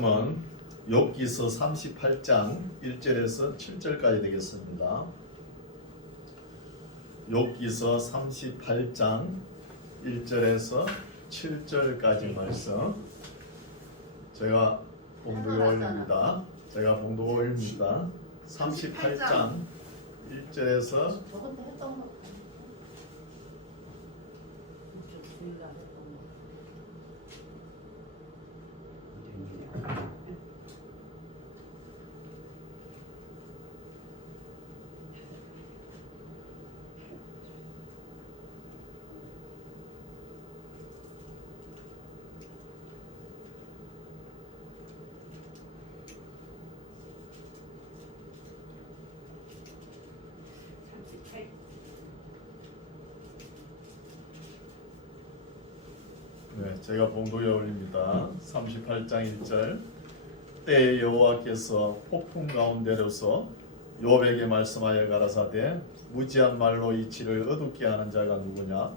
말씀은 욥기서 38장 1절에서 7절까지 되겠습니다. 욥기서 38장 1절에서 7절까지 말씀 제가 봉독에 올립니다. 38장 1절에서 제가 봉독에 올립니다. 38장 1절 때에 여호와께서 폭풍 가운데로서 욥에게 말씀하여 가라사대 무지한 말로 이치를 어둡게 하는 자가 누구냐?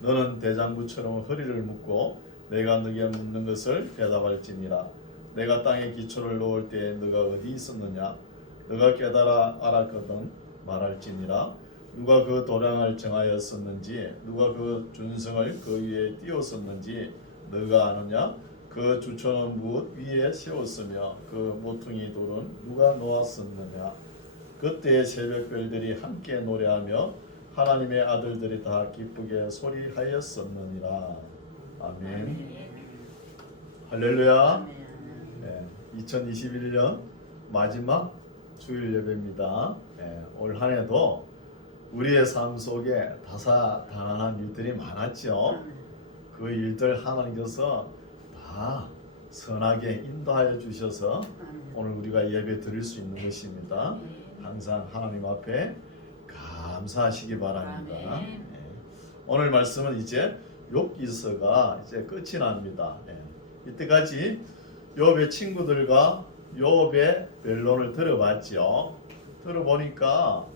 너는 대장부처럼 허리를 묶고 내가 너게 묻는 것을 대답할지니라. 내가 땅에 기초를 놓을 때에 너가 어디 있었느냐? 너가 깨달아 알았거든 말할지니라. 누가 그 도량을 정하였었는지 누가 그 준성을 그 위에 띄웠었는지 너가 아느냐? 그 주초는 무엇 위에 세웠으며 그 모퉁이 돌은 누가 놓았었느냐? 그때의 새벽별들이 함께 노래하며 하나님의 아들들이 다 기쁘게 소리하였었느니라. 아멘. 할렐루야. 2021년 마지막 주일 예배입니다. 올 한 해도 우리의 삶 속에 다사다난한 일들이 많았죠. 그 일들 하나님께서 다 선하게 인도하여 주셔서 오늘 우리가 예배 드릴 수 있는 것입니다. 항상 하나님 앞에 감사하시기 바랍니다. 오늘 말씀은 이제 욥기서가 이제 끝이 납니다. 이때까지 욥의 친구들과 욥의 변론을 들어봤죠. 들어보니까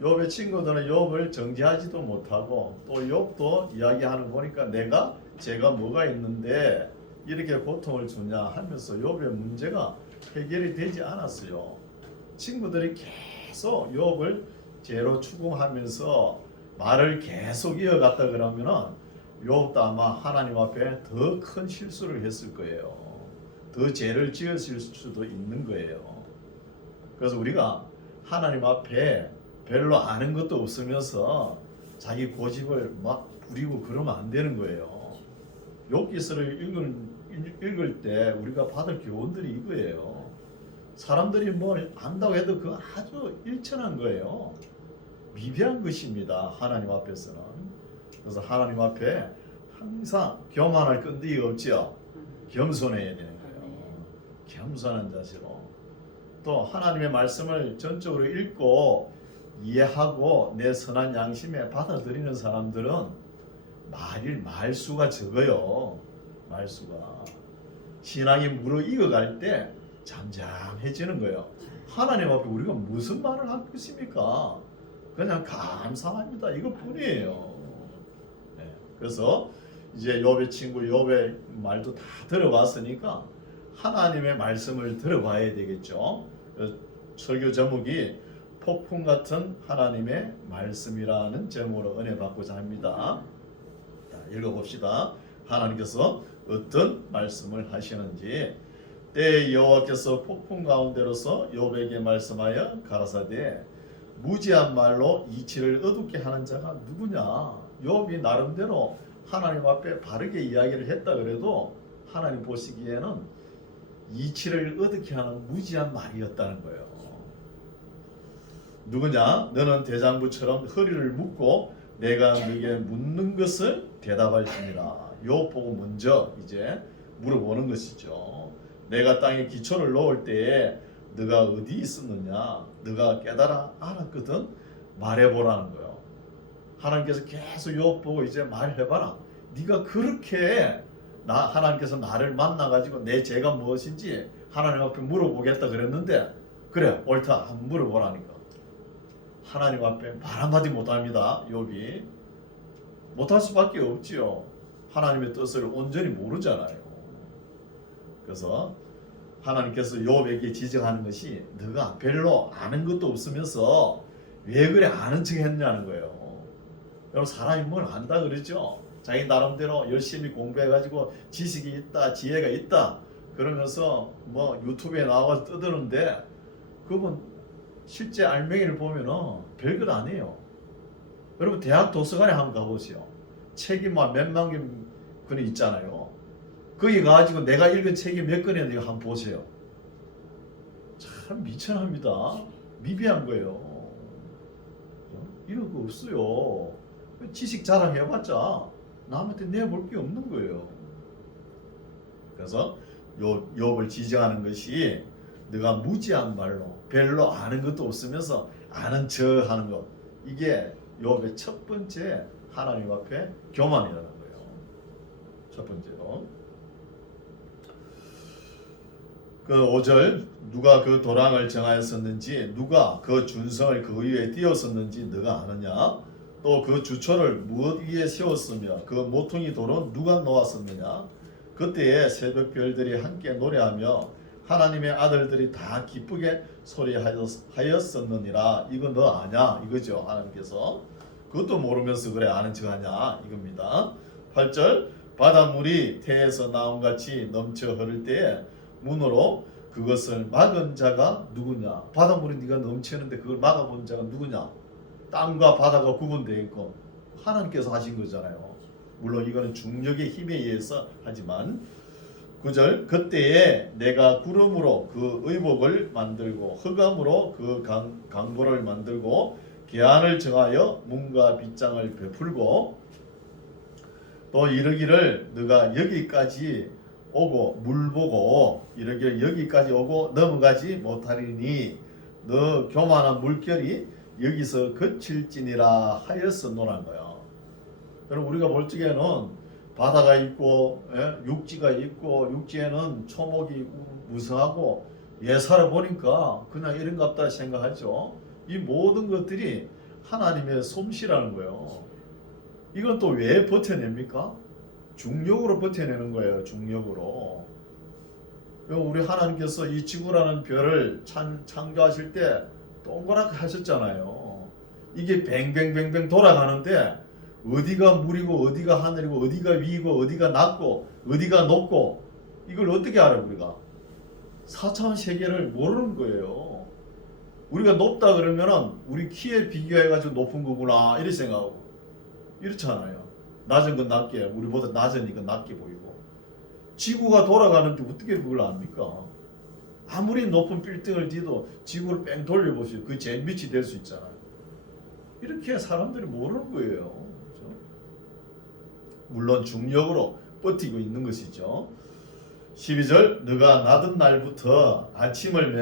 욥의 친구들은 욥을 정죄하지도 못하고 또 욥도 이야기하는 거 보니까 제가 뭐가 있는데 이렇게 고통을 주냐 하면서 욥의 문제가 해결이 되지 않았어요. 친구들이 계속 욥을 죄로 추궁하면서 말을 계속 이어갔다 그러면은 욥도 아마 하나님 앞에 더 큰 실수를 했을 거예요. 더 죄를 지었을 수도 있는 거예요. 그래서 우리가 하나님 앞에 별로 아는 것도 없으면서 자기 고집을 막 부리고 그러면 안 되는 거예요. 욥기서를 읽을 때 우리가 받을 교훈들이 이거예요. 사람들이 뭘 안다고 해도 그거 아주 일천한 거예요. 미비한 것입니다. 하나님 앞에서는. 그래서 하나님 앞에 항상 교만할 끈기가 없지요. 겸손해야 되는 거예요. 겸손한 자세로. 또 하나님의 말씀을 전적으로 읽고 이해하고 내 선한 양심에 받아들이는 사람들은 말수가 적어요. 말수가. 신앙이 무르익어갈 때 잠잠해지는 거예요. 하나님 앞에 우리가 무슨 말을 할 것입니까? 그냥 감사합니다. 이것뿐이에요. 그래서 이제 욥의 친구 욥의 말도 다 들어봤으니까 하나님의 말씀을 들어봐야 되겠죠. 설교 제목이 폭풍 같은 하나님의 말씀이라는 제목으로 은혜 받고자 합니다. 자, 읽어봅시다. 하나님께서 어떤 말씀을 하시는지. 때에 여호와께서 폭풍 가운데로서 욥에게 말씀하여 가라사대 무지한 말로 이치를 어둡게 하는 자가 누구냐? 욥이 나름대로 하나님 앞에 바르게 이야기를 했다 그래도 하나님 보시기에는 이치를 어둡게 하는 무지한 말이었다는 거예요. 누구냐? 너는 대장부처럼 허리를 묶고 내가 네게 묻는 것을 대답할지니라. 욥 보고 먼저 이제 물어보는 것이죠. 내가 땅에 기초를 놓을 때에 너가 어디 있었느냐? 너가 깨달아 알았거든? 말해보라는 거예요. 하나님께서 계속 욥 보고 이제 말해봐라. 네가 그렇게 하나님께서 나를 만나가지고 내 죄가 무엇인지 하나님 앞에 물어보겠다 그랬는데 그래 옳다 한번 물어보라니까. 하나님 앞에 말 한마디 못합니다. 욥이 못할 수밖에 없지요. 하나님의 뜻을 온전히 모르잖아요. 그래서 하나님께서 욥에게 지적하는 것이 너가 별로 아는 것도 없으면서 왜 그래 아는 척 했냐는 거예요. 여러분 사람이 뭘 안다 그러죠. 자기 나름대로 열심히 공부해가지고 지식이 있다 지혜가 있다 그러면서 뭐 유튜브에 나와서 떠드는데 그분 실제 알맹이를 보면은 별것 아니에요. 여러분 대학 도서관에 한번 가보세요. 책이 막 몇만 권이 있잖아요. 거기 가가지고 내가 읽은 책이 몇 권이었는지 한번 보세요. 참 미천합니다. 미비한 거예요. 이런 거 없어요. 지식 자랑해봤자 남한테 내볼 게 없는 거예요. 그래서 욥을 지적하는 것이 네가 무지한 말로 별로 아는 것도 없으면서 아는 척 하는 것, 이게 욥의 첫 번째 하나님 앞에 교만이라는 거예요. 첫 번째로. 그 5절 누가 그 도랑을 정하였었는지 누가 그 준성을 그 위에 띄웠었는지 너가 아느냐? 또 그 주초를 무엇 위에 세웠으며 그 모퉁이 돌은 누가 놓았었느냐? 그때에 새벽 별들이 함께 노래하며 하나님의 아들들이 다 기쁘게 소리하였었느니라. 이거 너 아냐? 이거죠. 하나님께서 그것도 모르면서 그래 아는 척하냐 이겁니다. 8절 바닷물이 태에서 나온 같이 넘쳐 흐를 때에 문으로 그것을 막은 자가 누구냐? 바닷물이 네가 넘치는데 그걸 막아본 자가 누구냐? 땅과 바다가 구분되어 있고 하나님께서 하신 거잖아요. 물론 이거는 중력의 힘에 의해서 하지만 9절 그때에 내가 구름으로 그 의복을 만들고 흑암으로 그 강보를 만들고 계한을 정하여 문과 빗장을 베풀고 또 이르기를 너가 여기까지 오고 물 보고 이르기를 여기까지 오고 넘어가지 못하리니 너 교만한 물결이 여기서 그칠지니라 하였었노란 거예요. 여러분 우리가 볼 적에는 바다가 있고 육지가 있고 육지에는 초목이 무성하고 살아보니까 그냥 이런갑다 생각하죠. 이 모든 것들이 하나님의 솜씨라는 거예요. 이건 또 왜 버텨냅니까? 중력으로 버텨내는 거예요. 중력으로. 우리 하나님께서 이 지구라는 별을 창조하실 때 동그랗게 하셨잖아요. 이게 뱅뱅뱅뱅 돌아가는데 어디가 물이고 어디가 하늘이고 어디가 위고 어디가 낮고 어디가 높고 이걸 어떻게 알아요 우리가? 4차원 세계를 모르는 거예요. 우리가 높다 그러면은 우리 키에 비교해가지고 높은 거구나 이렇게 생각하고 이렇잖아요. 낮은 건 낮게 우리보다 낮으니까 낮게 보이고 지구가 돌아가는데 어떻게 그걸 압니까? 아무리 높은 빌딩을 뒤도 지구를 뺑 돌려보세요. 그 제일 밑이 될 수 있잖아요. 이렇게 사람들이 모르는 거예요. 그렇죠? 물론 중력으로 버티고 있는 것이죠. 12절 너가 낮은 날부터 아침을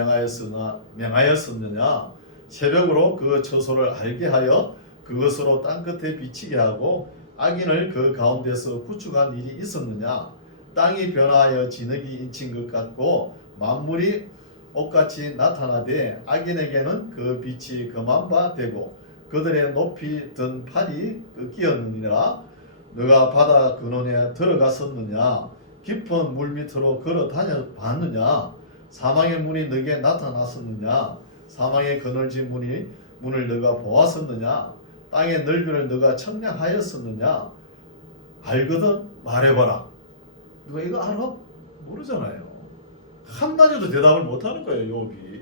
명하였었느냐 새벽으로 그 처소를 알게 하여 그것으로 땅끝에 비치게 하고 악인을 그 가운데서 구축한 일이 있었느냐 땅이 변하여 진흙이 인친 것 같고 만물이 옷같이 나타나되 악인에게는 그 빛이 금한 바 되고 그들의 높이 든 팔이 꺾이었느니라. 너가 바다 근원에 들어갔었느냐 깊은 물 밑으로 걸어 다녀 봤느냐 사망의 문이 너에게 나타났었느냐 사망의 그늘진 문을 너가 보았었느냐 땅의 넓이를 너가 청량하였었느냐 알거든 말해봐라. 누가 이거 알아? 모르잖아요. 한마디도 대답을 못하는 거예요. 욥이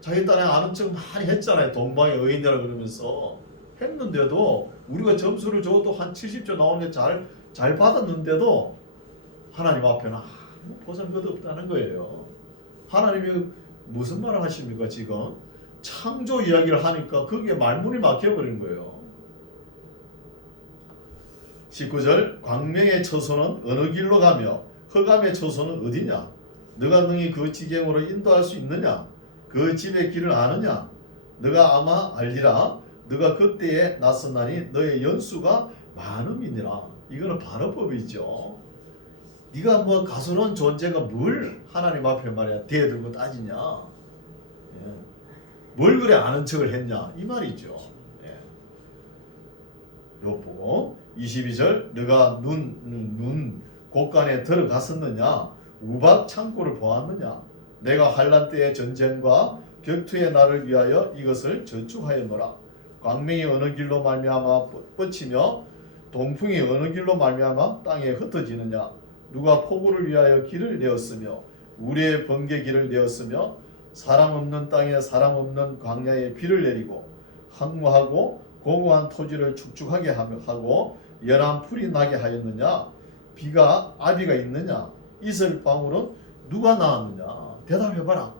자기 딴에 아는 척 많이 했잖아요. 동방의 의인이라 그러면서 했는데도 우리가 점수를 줘도 한 70점 나오는 게 잘 받았는데도 하나님 앞에는 아무 보잘것없다는 거예요. 하나님이 무슨 말을 하십니까? 지금 창조 이야기를 하니까 거기에 말문이 막혀버린 거예요. 19절 광명의 처소는 어느 길로 가며 흑암의 처소는 어디냐? 너가 능히 그 지경으로 인도할 수 있느냐? 그 집의 길을 아느냐? 너가 아마 알리라. 너가 그때에 낯선나니 너의 연수가 많음이니라. 이거는 반어법이죠. 네가 뭐 가소로운 존재가 뭘 하나님 앞에 말이야 대들고 따지냐? 뭘 그래 아는 척을 했냐? 이 말이죠. 요 보고 22절 너가 눈 곳간에 들어갔었느냐? 우박 창고를 보았느냐? 내가 환란 때의 전쟁과 격투의 날을 위하여 이것을 저축하였노라. 광명이 어느 길로 말미암아 뻗치며 동풍이 어느 길로 말미암아 땅에 흩어지느냐? 누가 폭우를 위하여 길을 내었으며 우리의 번개 길을 내었으며 사람 없는 땅에 사람 없는 광야에 비를 내리고 항무하고 고고한 토지를 축축하게 하고 연한 풀이 나게 하였느냐? 비가 아비가 있느냐? 이슬 방울은 누가 낳았느냐? 대답해봐라.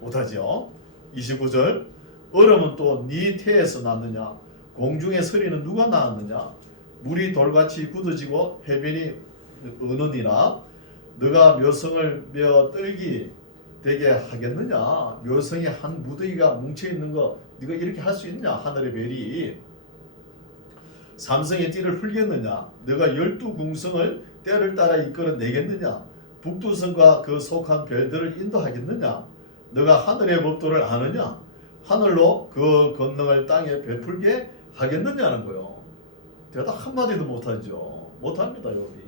못하죠. 29절 얼음은 또 네 태에서 났느냐? 공중의 서리는 누가 낳았느냐? 물이 돌같이 굳어지고 해변이 어느니라? 너가 묘성을 며 떨기 되게 하겠느냐? 묘성이 한 무더기가 뭉쳐있는 거 네가 이렇게 할 수 있느냐? 하늘의 별이 삼성의 띠를 풀겠느냐? 너가 12궁성을 때를 따라 이끌어내겠느냐? 북두성과 그 속한 별들을 인도하겠느냐? 너가 하늘의 법도를 아느냐? 하늘로 그 권능을 땅에 베풀게 하겠느냐는 거요. 대답 한마디도 못하죠. 못합니다. 욥이.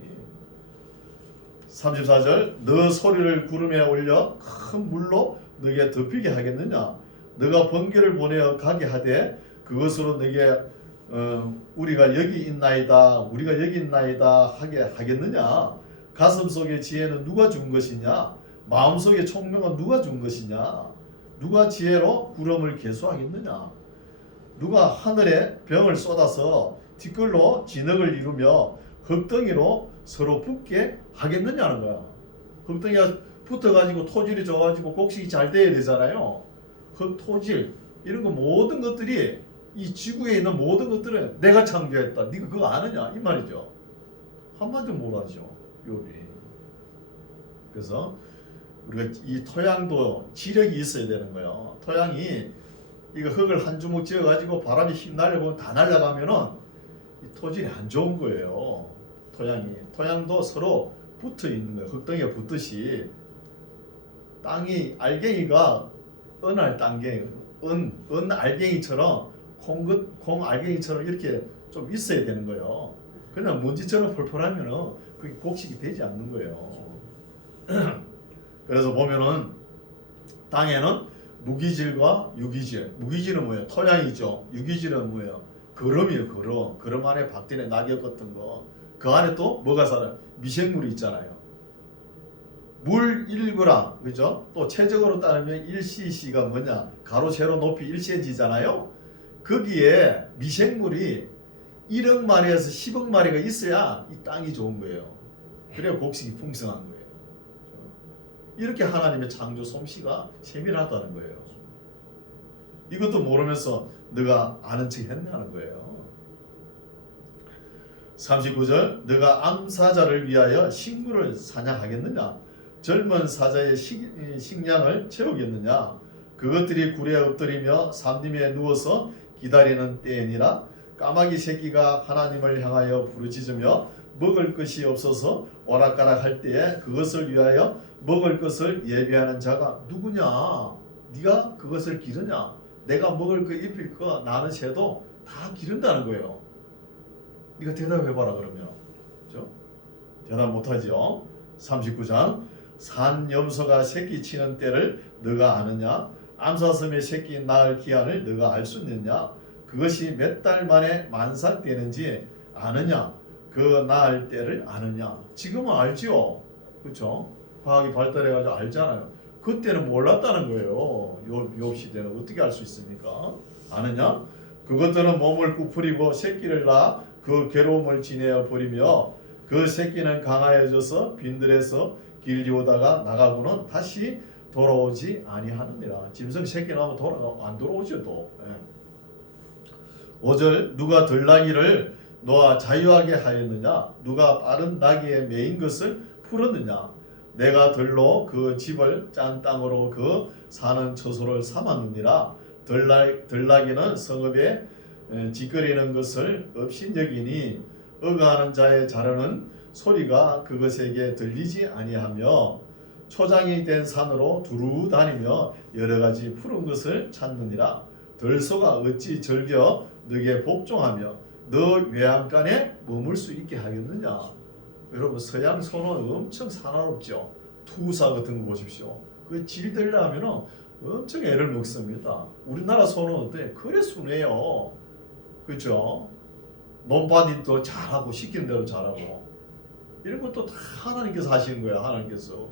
34절 너 소리를 구름에 올려 큰 물로 너게 덮이게 하겠느냐? 너가 번개를 보내어 가게 하되 그것으로 너게 우리가 여기 있나이다 우리가 여기 있나이다 하게 하겠느냐? 가슴 속의 지혜는 누가 준 것이냐? 마음 속의 총명은 누가 준 것이냐? 누가 지혜로 구름을 계수하겠느냐? 누가 하늘에 병을 쏟아서 티끌로 진흙을 이루며 흙덩이로 서로 붙게 하겠느냐는 거야. 흙덩이가 붙어가지고 토질이 좋아가지고 곡식이 잘 돼야 되잖아요. 흙, 토질 이런 거 모든 것들이 이 지구에 있는 모든 것들은 내가 창조했다. 네가 그거 아느냐? 이 말이죠. 한마디도 못하죠. 욥이. 그래서 우리가 이 토양도 지력이 있어야 되는 거예요. 토양이 이거 흙을 한 주먹 지어가지고 바람이 휙 날려보면 다 날아가면은 이 토질이 안 좋은 거예요. 토양도 서로 붙어 있는 거예요. 흙덩이가 붙듯이 땅이 알갱이가 은 알갱이처럼 콩 알갱이처럼 이렇게 좀 있어야 되는 거예요. 그냥 먼지처럼 펄펄하면은 그게 곡식이 되지 않는 거예요. 그래서 보면은 땅에는 무기질과 유기질. 무기질은 뭐예요? 토양이죠. 유기질은 뭐예요? 거름이에요. 거름 안에 박진의 낙엽 같은 거. 그 안에 또 뭐가 살아요? 미생물이 있잖아요. 물 1g, 그죠? 또 최적으로 따르면 1cc가 뭐냐? 가로 세로 높이 1cm잖아요. 거기에 미생물이 1억 마리에서 10억 마리가 있어야 이 땅이 좋은 거예요. 그래야 곡식이 풍성한 거예요. 이렇게 하나님의 창조 솜씨가 세밀하다는 거예요. 이것도 모르면서 너가 아는 척 했냐는 거예요. 39절 너가 암사자를 위하여 식물을 사냥하겠느냐? 젊은 사자의 식량을 채우겠느냐? 그것들이 굴에 엎드리며 삼림에 누워서 기다리는 때이니라. 까마귀 새끼가 하나님을 향하여 부르짖으며 먹을 것이 없어서 오락가락할 때에 그것을 위하여 먹을 것을 예비하는 자가 누구냐? 네가 그것을 기르냐? 내가 먹을 거 입힐 거 나는 새도 다 기른다는 거예요. 네가 대답해봐라 그러면. 그렇죠? 대답 못하죠. 39장 산 염소가 새끼 치는 때를 너가 아느냐? 암사슴의 새끼 낳을 기한을 너가 알 수 있느냐? 그것이 몇 달 만에 만삭되는지 아느냐? 그 낳을 때를 아느냐? 지금은 알지요. 그렇죠? 과학이 발달해가지고 알잖아요. 그때는 몰랐다는 거예요. 욥 시대는 어떻게 알 수 있습니까? 아느냐? 그것들은 몸을 부풀리고 새끼를 낳아 그 괴로움을 지내어 버리며 그 새끼는 강하여져서 빈들에서 길리오다가 나가고는 다시 돌아오지 아니하느니라. 짐승 새끼 나오면 안 돌아오죠 또. 5절 누가 들나귀를 놓아 자유하게 하였느냐? 누가 빠른 나귀에 매인 것을 풀었느냐? 내가 들로 그 집을 짠 땅으로 그 사는 처소를 삼았느니라. 들나귀는 성읍에 짓거리는 것을 업신여기니 억하는 자의 자르는 소리가 그것에게 들리지 아니하며 초장이 된 산으로 두루 다니며 여러 가지 푸른 것을 찾느니라. 들소가 어찌 즐겨 너게 복종하며 너 외양간에 머물 수 있게 하겠느냐? 여러분 서양 소는 엄청 사나롭죠. 투사 같은 거 보십시오. 그 질들려면은 엄청 애를 먹습니다. 우리나라 소는 어때? 그래 순해요. 그렇죠? 논밭일도 잘하고 시키는 대로 잘하고 이런 것도 다 하나님께서 하시는 거야. 하나님께서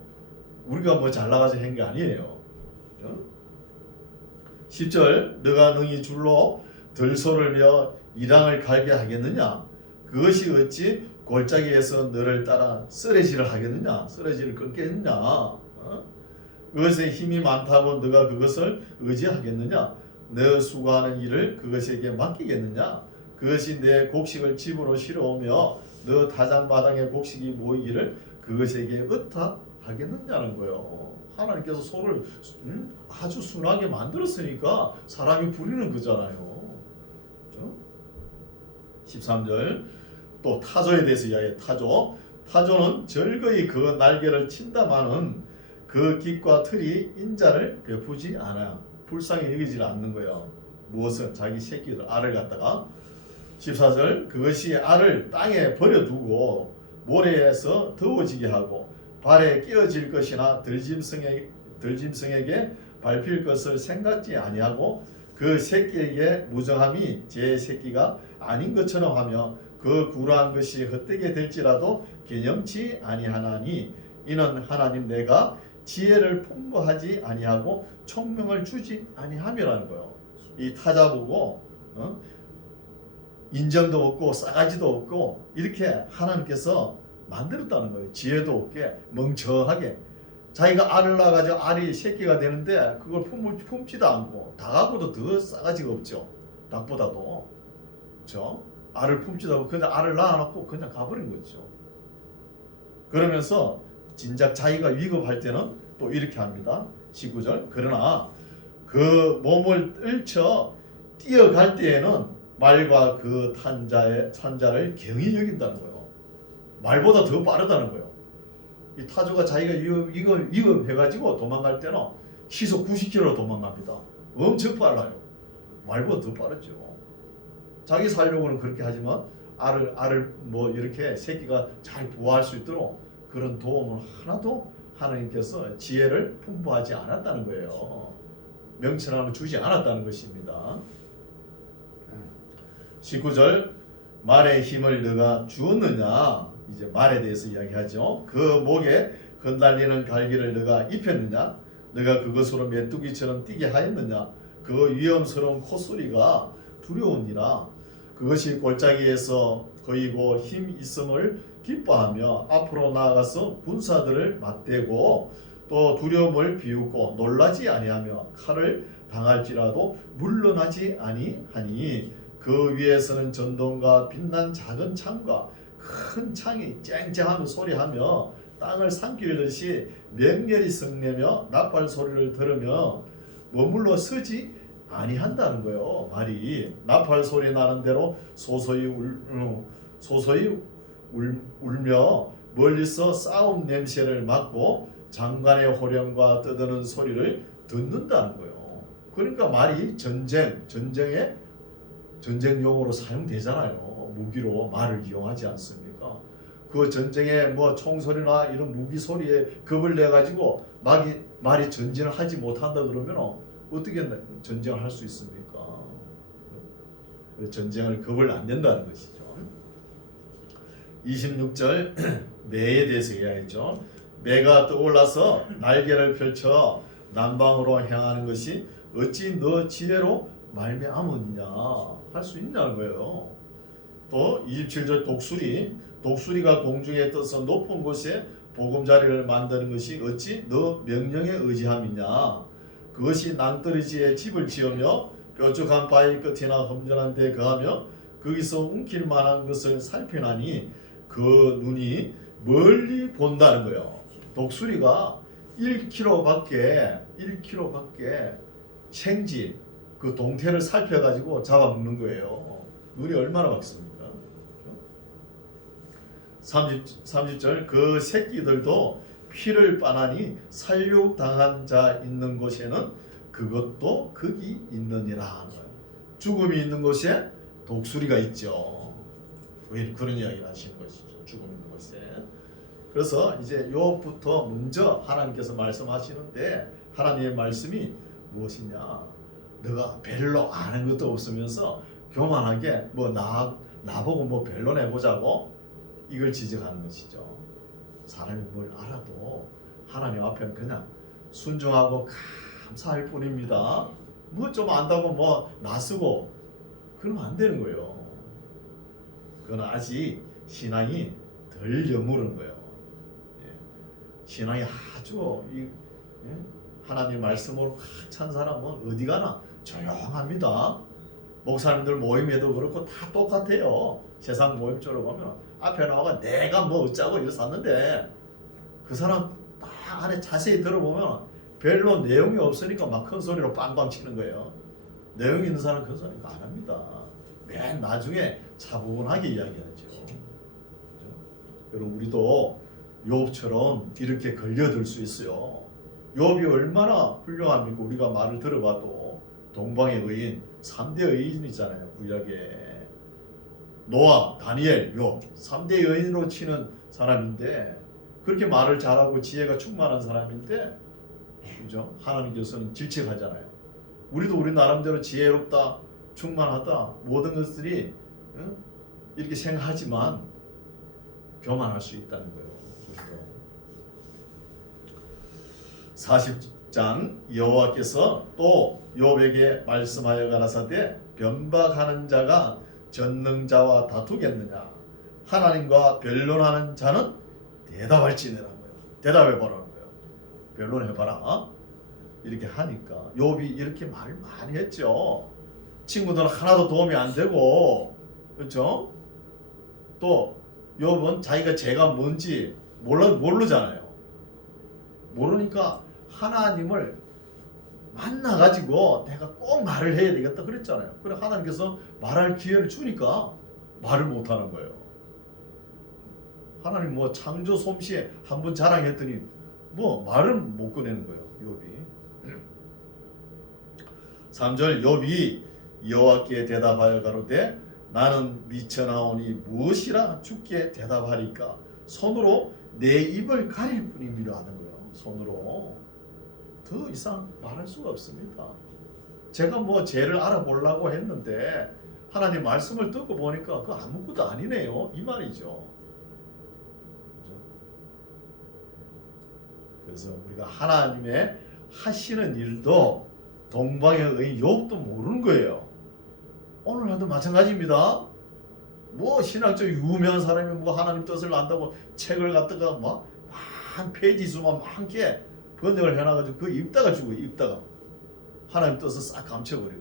우리가 뭐 잘 나가서 한 게 아니에요. 10절 너가 능히 줄로 들소를 메어 이랑을 갈게 하겠느냐? 그것이 어찌 골짜기에서 너를 따라 쓰레기를 하겠느냐? 쓰레기를 끊겠느냐? 그것에 힘이 많다고 너가 그것을 의지하겠느냐? 너 수고하는 일을 그것에게 맡기겠느냐? 그것이 내 곡식을 집으로 실어오며 너 타작마당에 곡식이 모이기를 그것에게 의탁하겠느냐는 거예요. 하나님께서 소를 아주 순하게 만들었으니까 사람이 부리는 거잖아요. 13절 또 타조에 대해서 이야기해. 타조는 절거이 그 날개를 친다마는 그 깃과 틀이 인자를 베푸지 않아요. 불쌍히 여기지 않는 거예요. 무엇은? 자기 새끼들 알을 갖다가 14절 그것이 알을 땅에 버려두고 모래에서 더워지게 하고 발에 끼어질 것이나 들짐승에게 밟힐 것을 생각지 아니하고 그 새끼에게 무정함이 제 새끼가 아닌 것처럼 하며 그 구라한 것이 헛되게 될지라도 개념치 아니하나니 이는 하나님 내가 지혜를 풍부하지 아니하고 총명을 주지 아니함이라는 거예요. 이 타자 보고 인정도 없고 싸가지도 없고 이렇게 하나님께서 만들었다는 거예요. 지혜도 없게 멍청하게 자기가 알을 낳아가지고 알이 새끼가 되는데 그걸 품지도 않고 닭하고도 더 싸가지가 없죠. 닭보다도. 그렇죠? 알을 품지도 않고 그냥 알을 낳아놓고 그냥 가버린 거죠. 그러면서 진작 자기가 위급할 때는 또 이렇게 합니다. 19절 그러나 그 몸을 떨쳐 뛰어갈 때에는 말과 그 산자를 경히 여긴다는 거예요. 말보다 더 빠르다는 거예요. 이 타조가 자기가 위급해가지고 도망갈 때는 시속 90km로 도망갑니다. 엄청 빨라요. 말보다 더 빠르죠. 자기 살려고는 그렇게 하지만 알을 뭐 이렇게 새끼가 잘 부화할 수 있도록 그런 도움을 하나도 하나님께서 지혜를 풍부하지 않았다는 거예요. 명철함을 주지 않았다는 것입니다. 19절 말의 힘을 너가 주었느냐? 이제 말에 대해서 이야기하죠. 그 목에 건달리는 갈기를 너가 입혔느냐? 너가 그것으로 메뚜기처럼 뛰게 하였느냐? 그 위험스러운 콧소리가 두려우니라. 그것이 골짜기에서 거이고 힘 있음을 기뻐하며 앞으로 나아가서 군사들을 맞대고 또 두려움을 비웃고 놀라지 아니하며 칼을 당할지라도 물러나지 아니하니 그 위에서는 전동과 빛난 작은 창과 큰 창이 쨍쨍하며 소리하며 땅을 삼키듯이 맹렬히 성내며 나팔 소리를 들으며 머물러 서지 아니한다는 거예요. 말이 나팔 소리 나는 대로 소소히 울며 멀리서 싸움 냄새를 맡고 장관의 호령과 떠드는 소리를 듣는다는 거예요. 그러니까 말이 전쟁용 으로 사용되잖아요. 무기로 말을 이용하지 않습니까? 그 전쟁에 뭐 총소리나 이런 무기 소리에 겁을 내 가지고 말이 전진을 하지 못한다 그러면 어떻게 전쟁을 할 수 있습니까? 전쟁을 겁을 안 낸다는 것이죠. 26절 매에 대해서 이야기했죠. 매가 떠올라서 날개를 펼쳐 남방으로 향하는 것이 어찌 너 지혜로 말미암았느냐 할 수 있냐는 거예요. 또 27절 독수리가 공중에 떠서 높은 곳에 보금자리를 만드는 것이 어찌 너 명령에 의지함이냐. 그것이 낭떠러지에 집을 지으며 뾰족한 바위 끝이나 험준한 데 거하며 거기서 움킬 만한 것을 살피나니 그 눈이 멀리 본다는 거예요. 독수리가 1km밖에 생지 그 동태를 살펴가지고 잡아먹는 거예요. 눈이 얼마나 밝습니까? 30절 그 새끼들도 피를 빠나니 살육당한 자 있는 곳에는 그것도 극이 있느니라. 죽음이 있는 곳에 독수리가 있죠. 왜 그런 이야기를 하시는 것이죠. 죽음 있는 곳에. 그래서 이제 요부터 먼저 하나님께서 말씀하시는데 하나님의 말씀이 무엇이냐? 너가 별로 아는 것도 없으면서 교만하게 뭐 나보고 뭐 별로 내보자고 이걸 지적하는 것이죠. 사람이 뭘 알아도 하나님 앞에는 그냥 순종하고 감사할 뿐입니다. 뭐 좀 안다고 뭐 나서고 그러면 안 되는 거예요. 그건 아직 신앙이 덜 여무른 거예요. 신앙이 아주 하나님 말씀으로 꽉 찬 사람은 어디 가나 조용합니다. 목사님들 모임에도 그렇고 다 똑같아요. 세상 모임처럼 보면 앞에 나와가 내가 뭐 어쩌고 이랬었는데 그 사람 딱 안에 자세히 들어보면 별로 내용이 없으니까 막 큰 소리로 빵빵 치는 거예요. 내용 있는 사람은 큰 소리 안 합니다. 맨 나중에 차분하게 이야기하죠. 그렇죠? 여러분 우리도 욥처럼 이렇게 걸려들 수 있어요. 욥이 얼마나 훌륭합니까? 우리가 말을 들어봐도 동방의 의인 3대 의인이잖아요. 구약에 노아, 다니엘, 욥 3대 의인으로 치는 사람인데 그렇게 말을 잘하고 지혜가 충만한 사람인데 그죠? 하나님께서는 질책하잖아요. 우리도 우리 나름대로 지혜롭다, 충만하다 모든 것들이 이렇게 생각하지만 교만할 수 있다는 거예요. 40장 여호와께서 또 욥에게 말씀하여 가라사대 변박하는 자가 전능자와 다투겠느냐 하나님과 변론하는 자는 대답할지니라는 거예요. 대답해보라는 거예요. 변론해봐라. 이렇게 하니까 욥이 이렇게 말을 많이 했죠. 친구들은 하나도 도움이 안 되고 그렇죠? 또 욥은 자기가 죄가 뭔지 모르잖아요. 모르니까 하나님을 만나가지고 내가 꼭 말을 해야 되겠다 그랬잖아요. 그래 하나님께서 말할 기회를 주니까 말을 못하는 거예요. 하나님 뭐 창조 솜씨에 한번 자랑했더니 뭐 말을 못 꺼내는 거예요. 욥이 3절 욥이 여호와께 대답하여 가로되 나는 미쳐나오니 무엇이라 주께 대답하리까 손으로 내 입을 가릴 뿐임이라 하는 거예요. 손으로 더 이상 말할 수가 없습니다. 제가 뭐 죄를 알아보려고 했는데 하나님 말씀을 듣고 보니까 그 아무것도 아니네요 이 말이죠. 그래서 우리가 하나님의 하시는 일도 동방의 의인 욥도 모르는 거예요. 오늘날도 마찬가지입니다. 뭐 신학적 유명한 사람이 뭐 하나님 뜻을 안다고 책을 갖다가 막 한 페이지 수만 많게 번역을 해놔가지고 그 읽다가 죽어요. 읽다가 하나님 뜻을 싹 감춰버리고.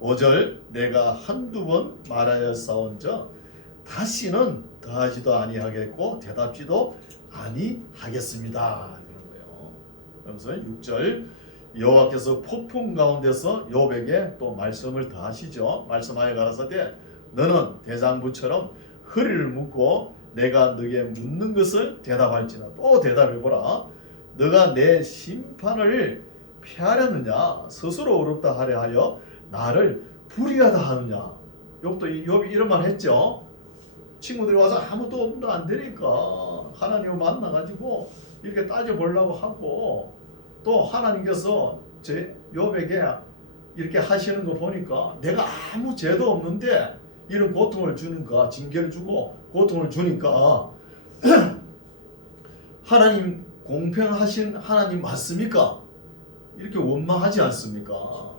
5절 내가 한두 번 말하여 싸운저 다시는 더하지도 아니하겠고 대답지도 아니하겠습니다. 그런 거예요. 그러면서 6절 여호와께서 폭풍 가운데서 욥에게 또 말씀을 더하시죠. 말씀하여 가라사대 너는 대장부처럼 허리를 묶고 내가 너에게 묻는 것을 대답할지나 또 대답해보라. 너가 내 심판을 피하려느냐 스스로 어렵다 하려 하여 나를 불의하다 하느냐. 욥이 이런 말 했죠. 친구들이 와서 아무도 안 되니까 하나님을 만나가지고 이렇게 따져보려고 하고 또 하나님께서 욥에게 이렇게 하시는 거 보니까 내가 아무 죄도 없는데 이런 고통을 주니까 징계를 주고 고통을 주니까 하나님 공평하신 하나님 맞습니까? 이렇게 원망하지 않습니까?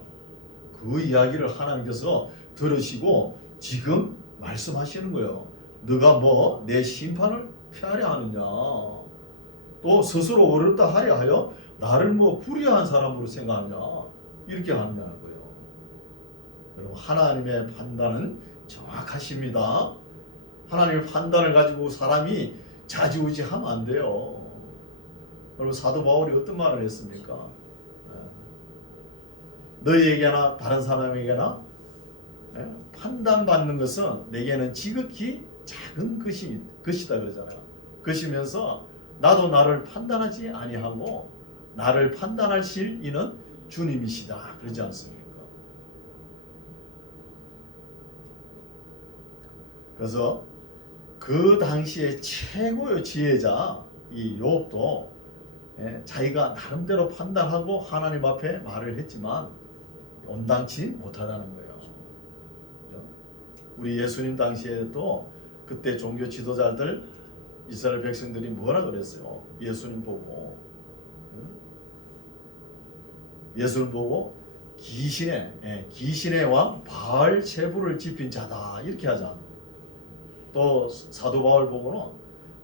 그 이야기를 하나님께서 들으시고 지금 말씀하시는 거예요. 너가 뭐 내 심판을 피하려 하느냐 또 스스로 어렵다 하려 하여 나를 뭐 불의한 사람으로 생각하냐 이렇게 하느냐는 거예요. 여러분 하나님의 판단은 정확하십니다. 하나님의 판단을 가지고 사람이 좌지우지하면 안 돼요. 여러분 사도 바울이 어떤 말을 했습니까? 너희에게나 다른 사람에게나 판단받는 것은 내게는 지극히 작은 것이다 그러잖아요. 그러시면서 나도 나를 판단하지 아니하고 나를 판단하실 이는 주님이시다 그러지 않습니까? 그래서 그 당시에 최고의 지혜자 이 욥도 자기가 나름대로 판단하고 하나님 앞에 말을 했지만 온당치 못하다는 거예요. 우리 예수님 당시에도 그때 종교 지도자들 이스라엘 백성들이 뭐라 그랬어요? 예수님 보고 귀신의 왕 바알체불을 집힌 자다 이렇게 하자. 또 사도 바울 보고는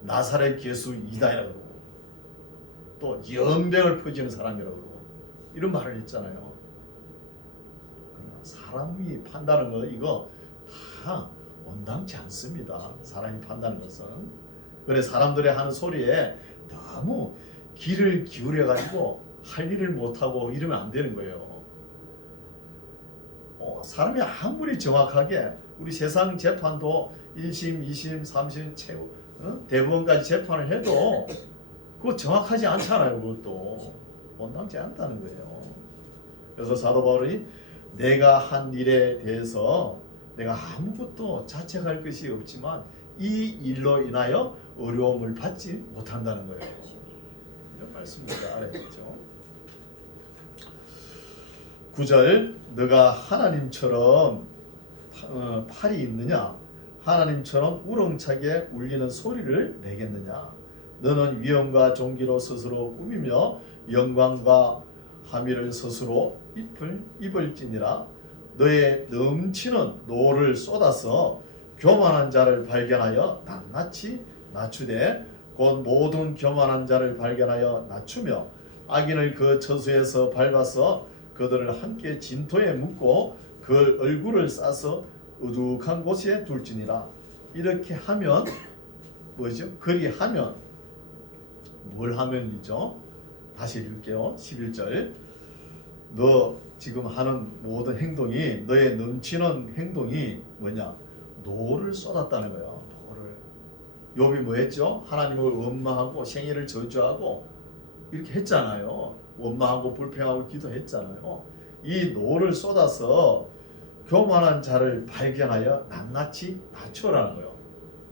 나사렛 예수 이다이라고 그러고 또 연병을 퍼지는 사람이라고 그러고 이런 말을 했잖아요. 사람이 판단하는 거 이거 다 온당치 않습니다. 사람이 판단하는 것은. 그래 사람들이 하는 소리에 너무 귀를 기울여 가지고 할 일을 못하고 이러면 안 되는 거예요. 사람이 아무리 정확하게 우리 세상 재판도 1심, 2심, 3심, 최고 대법원까지 재판을 해도 그거 정확하지 않잖아요. 그것도 온당치 않다는 거예요. 그래서 사도 바울이 내가 한 일에 대해서 내가 아무것도 자책할 것이 없지만 이 일로 인하여 어려움을 받지 못한다는 거예요. 이런 말씀을 알아야겠죠. 9절 너가 하나님처럼 팔이 있느냐 하나님처럼 우렁차게 울리는 소리를 내겠느냐 너는 위엄과 존귀로 스스로 꾸미며 영광과 함의를 스스로 입을지니라 너의 넘치는 노를 쏟아서 교만한 자를 발견하여 낱낱이 낮추되 곧 모든 교만한 자를 발견하여 낮추며 악인을 그 처소에서 밟아서 그들을 함께 진토에 묻고 그 얼굴을 싸서 어둑한 곳에 둘지니라. 이렇게 하면 뭐죠? 그리하면 뭘 하면이죠? 다시 읽을게요. 11절 너 지금 하는 모든 행동이 너의 넘치는 행동이 뭐냐? 노를 쏟았다는 거예요. 노를. 욥이 뭐 했죠? 하나님을 원망하고 생애를 저주하고 이렇게 했잖아요. 원망하고 불평하고 기도했잖아요. 이 노를 쏟아서 교만한 자를 발견하여 낱낱이 낮추라는 거예요.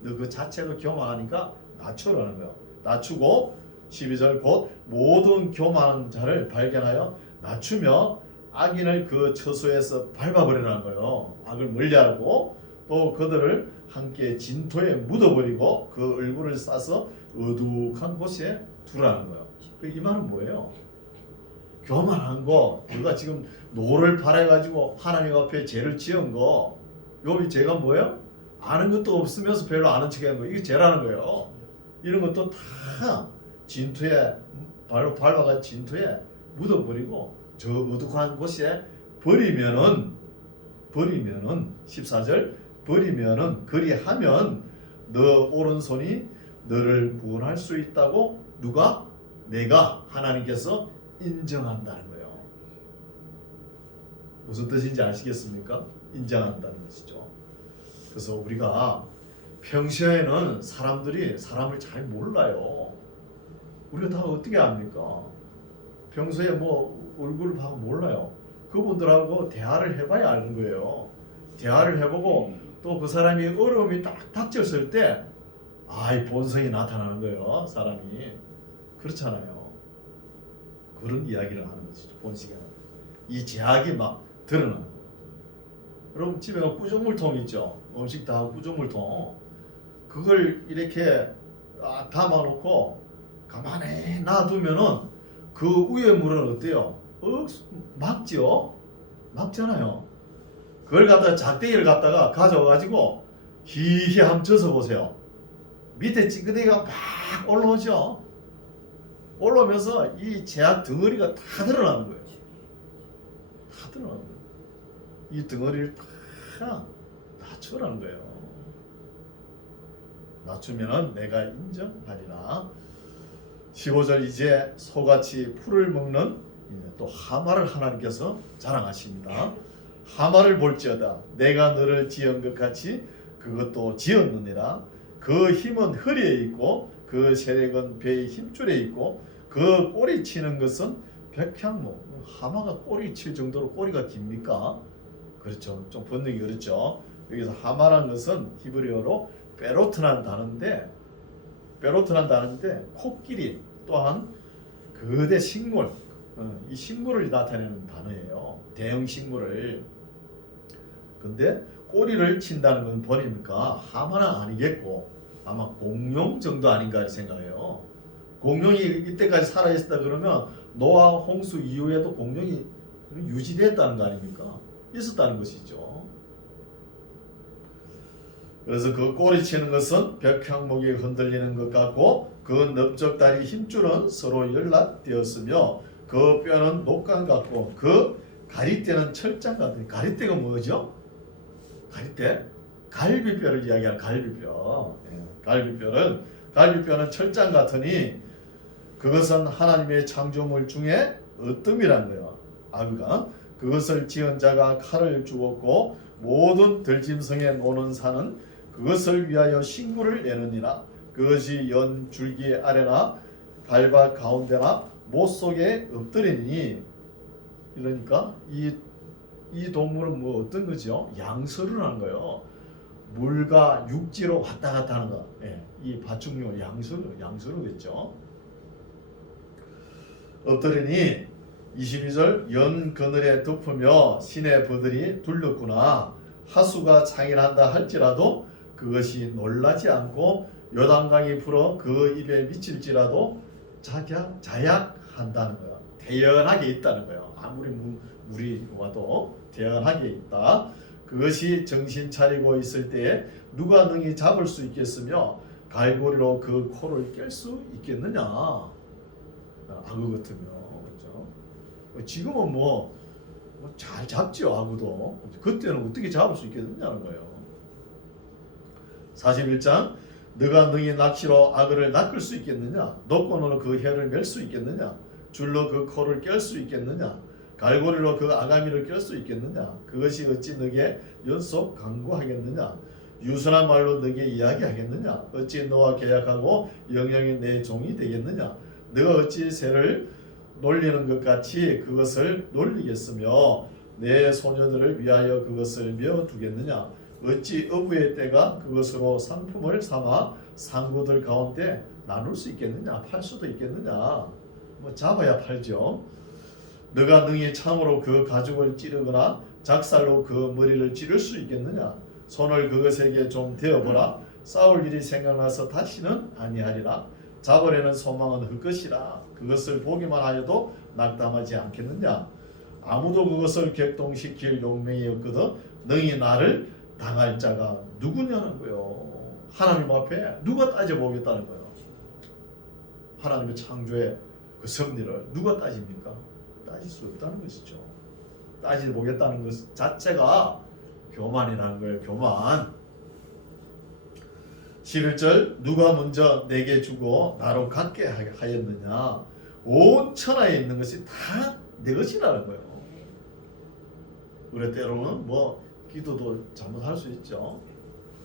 너 그 자체가 교만하니까 낮추라는 거예요. 낮추고 12절 곧 모든 교만한 자를 발견하여 낮추며 악인을 그 처소에서 밟아버리라는 거예요. 악을 멀리하고 또 그들을 함께 진토에 묻어버리고 그 얼굴을 싸서 어둑한 곳에 두라는 거예요. 이 말은 뭐예요? 교만한 거, 우리가 지금 노를 발해가지고 하나님 앞에 죄를 지은 거, 욥이 죄가 뭐예요? 아는 것도 없으면서 별로 아는 척하는 거, 이게 죄라는 거예요. 이런 것도 다 진토에 발로 밟아가 진토에 묻어버리고 저 어둑한 곳에 버리면은 14절 버리면은 그리하면 너 오른손이 너를 구원할 수 있다고 누가? 내가 하나님께서 인정한다는 거예요. 무슨 뜻인지 아시겠습니까? 인정한다는 것이죠. 그래서 우리가 평소에는 사람들이 사람을 잘 몰라요. 우리가 다 어떻게 압니까? 평소에 뭐 얼굴을 봐도 몰라요. 그분들하고 대화를 해봐야 아는 거예요. 대화를 해보고 또 그 사람이 어려움이 딱 닥쳤을 때 이 본성이 나타나는 거예요. 사람이. 그렇잖아요. 그런 이야기를 하는 것이죠. 본식에는 이 제약이 막 드러나는 거예요. 여러분 집에 구조물통 있죠. 음식 다 하고 구조물통 그걸 이렇게 담아놓고 가만히 놔두면은 그 위에 물은 어때요? 막죠? 막잖아요. 그걸 갖다가 작대기를 갖다가 가져와가지고 희희 한번 젖어 보세요. 밑에 찌끄대기가 막 올라오죠. 올라오면서 이 제약 덩어리가 다 드러나는 거예요. 다 드러나는 거예요. 이 덩어리를 다 낮추라는 거예요. 낮추면은 내가 인정하리라. 15절 이제 소같이 풀을 먹는 또 하마를 하나님께서 자랑하십니다. 하마를 볼지어다 내가 너를 지은 것 같이 그것도 지었느니라. 그 힘은 허리에 있고 그 세력은 배의 힘줄에 있고 그 꼬리 치는 것은 백향목. 하마가 꼬리 칠 정도로 꼬리가 깁니까? 그렇죠. 좀 번역이 그렇죠. 여기서 하마라는 것은 히브리어로 베로트란 단어인데 코끼리 또한 거대 식물, 이 식물을 나타내는 단어예요. 대형 식물을. 근데 꼬리를 친다는 건 벌입니까? 하마는 아니겠고 아마 공룡 정도 아닌가 생각해요. 공룡이 이때까지 살아있었다 그러면 노아 홍수 이후에도 공룡이 유지됐다는 거 아닙니까? 있었다는 것이죠. 그래서 그 꼬리치는 것은 벽향목이 흔들리는 것 같고 그 넓적다리 힘줄은 서로 연락되었으며 그 뼈는 녹간 같고 그 가리대는 철장 같은. 가리대가 뭐죠? 가리대? 갈비뼈를 이야기하는 갈비뼈. 갈비뼈는 철장 같으니 그것은 하나님의 창조물 중에 으뜸이라는 거예요. 아그가 그것을 지은 자가 칼을 주었고 모든 들짐승에 노는 산은 그것을 위하여 신구를 내느니라. 그것이 연 줄기 아래나 발바 가운데나 못 속에 엎드리니. 이러니까 이 동물은 뭐 어떤 거죠? 양서를 하는 거예요. 물과 육지로 왔다 갔다 하는 거. 예, 이 파충류 양서류겠죠. 엎드리니 22절 연 그늘에 덮으며 시내 버들이 둘렀구나. 하수가 창일한다 할지라도 그것이 놀라지 않고 요단강이 불어 그 입에 미칠지라도 자약한다는 거야. 대연하게 있다는 거예요. 아무리 물이 와도 대연하게 있다. 그것이 정신 차리고 있을 때에 누가 능히 잡을 수 있겠으며 갈고리로 그 코를 깰 수 있겠느냐. 악어 같으면. 그렇죠? 지금은 뭐 잘 잡죠. 악어도. 그때는 어떻게 잡을 수 있겠느냐는 거예요. 41장 너가 능히 낚시로 악어를 낚을 수 있겠느냐? 노끈으로 그 혀를 맬 수 있겠느냐? 줄로 그 코를 깰 수 있겠느냐? 갈고리로 그 아가미를 깰 수 있겠느냐? 그것이 어찌 너게 연속 강구하겠느냐? 유순한 말로 너게 이야기하겠느냐? 어찌 너와 계약하고 영영이 내 종이 되겠느냐? 너가 어찌 새를 놀리는 것 같이 그것을 놀리겠으며 내 소녀들을 위하여 그것을 메어두겠느냐? 어찌 어부의 때가 그것으로 상품을 삼아 상구들 가운데 나눌 수 있겠느냐? 팔 수도 있겠느냐? 뭐 잡아야 팔죠. 너가 능히 창으로 그 가죽을 찌르거나 작살로 그 머리를 찌를 수 있겠느냐? 손을 그것에게 좀 대어보라. 싸울 일이 생각나서 다시는 아니하리라. 잡으려는 소망은 헛것이라. 그것을 보기만 하여도 낙담하지 않겠느냐? 아무도 그것을 격동시킬 용맹이 없거든 능히 나를 당할 자가 누구냐는 거예요. 하나님 앞에 누가 따져보겠다는 거예요. 하나님의 창조의 그 섭리를 누가 따집니까? 따질 수 없다는 것이죠. 따져보겠다는 것 자체가 교만이라는 거예요. 교만. 11절 누가 먼저 내게 주고 나로 갖게 하였느냐. 온 천하에 있는 것이 다 내 것이라는 거예요. 우리 때로는 뭐 기도도 잘못할 수 있죠.